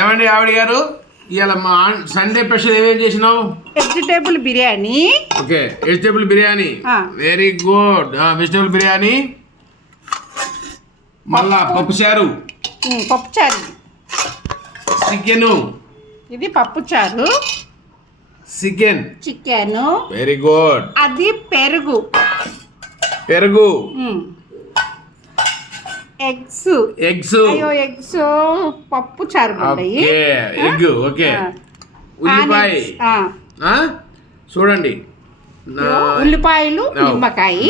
ఏమండి ఆవిడ గారు, ఇవాళ మా సండే స్పెషల్ ఏమేం చేసినావు? Vegetable biryani. Okay, vegetable biryani. Very good. Vegetable biryani, మళ్ళా పప్పుచారు. పప్పుచారు. చికెన్. ఇది పప్పుచారు. చికెన్. Very good. అది పెరుగు. ఎగ్స్. ఎగ్స్ పప్పు చారు. ఎగ్. ఓకే. ఉల్లిపాయ. చూడండి, ఉల్లిపాయలు, నిమ్మకాయ.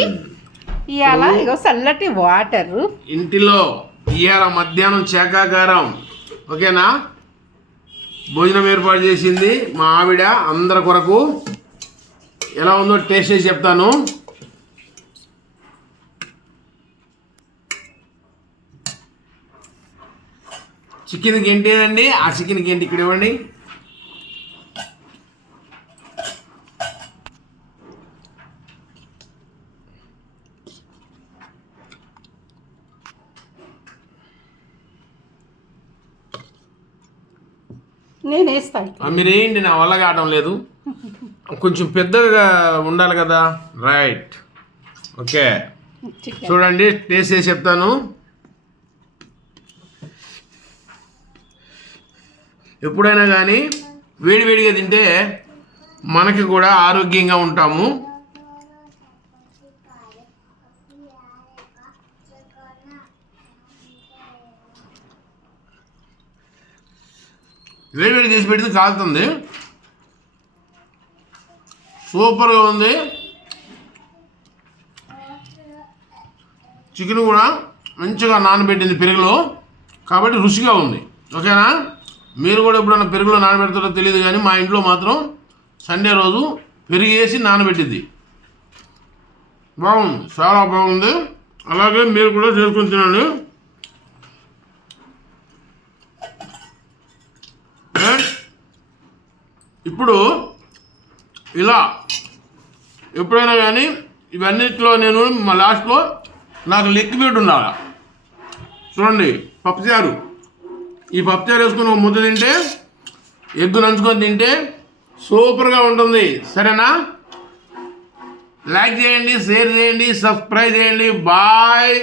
ఇవాళ ఇగో చల్లటి వాటర్. ఇంటిలో ఇవాళ మధ్యాహ్నం శాకాహారం. ఓకేనా? భోజనం ఏర్పాటు చేసింది మా ఆవిడ అందరి కొరకు. ఎలా ఉందో టేస్ట్ చేసి చెప్తాను. చికెన్ గెంటి ఏదండి? ఆ చికెన్ గెంటి ఇక్కడ ఇవ్వండి. నేను వేస్తాను. మీరేంటి, నా వల్ల కావడం లేదు. కొంచెం పెద్దగా ఉండాలి కదా. రైట్. ఓకే, చూడండి టేస్ట్ చేసి చెప్తాను. ఎప్పుడైనా కానీ వేడివేడిగా తింటే మనకి కూడా ఆరోగ్యంగా ఉంటాము. వేడివేడి చేసి పెడితే కాలుతుంది. సూపర్గా ఉంది. చికెన్ కూడా మంచిగా నానబెట్టింది పెరుగులో, కాబట్టి రుచిగా ఉంది. ఓకేనా? మీరు కూడా ఎప్పుడన్నా పెరుగులో నానబెడతారో తెలియదు, కానీ మా ఇంట్లో మాత్రం సండే రోజు పెరుగు వేసి నానబెట్టింది. బాగుంది, చాలా బాగుంది. అలాగే మీరు కూడా చేసుకొని తినండి. ఇప్పుడు ఇలా ఎప్పుడైనా కానీ ఇవన్నిట్లో నేను మా లాస్ట్లో నాకు లిక్విడ్ ఉండాలి. చూడండి, పప్పుచారు. ఈ పప్పుచారు వేసుకుని ఒక ముద్ద తింటే, ఎగ్గు నంచుకొని తింటే సూపర్గా ఉంటుంది. సరేనా? లైక్ చేయండి, షేర్ చేయండి, సబ్స్క్రైబ్ చేయండి. బాయ్.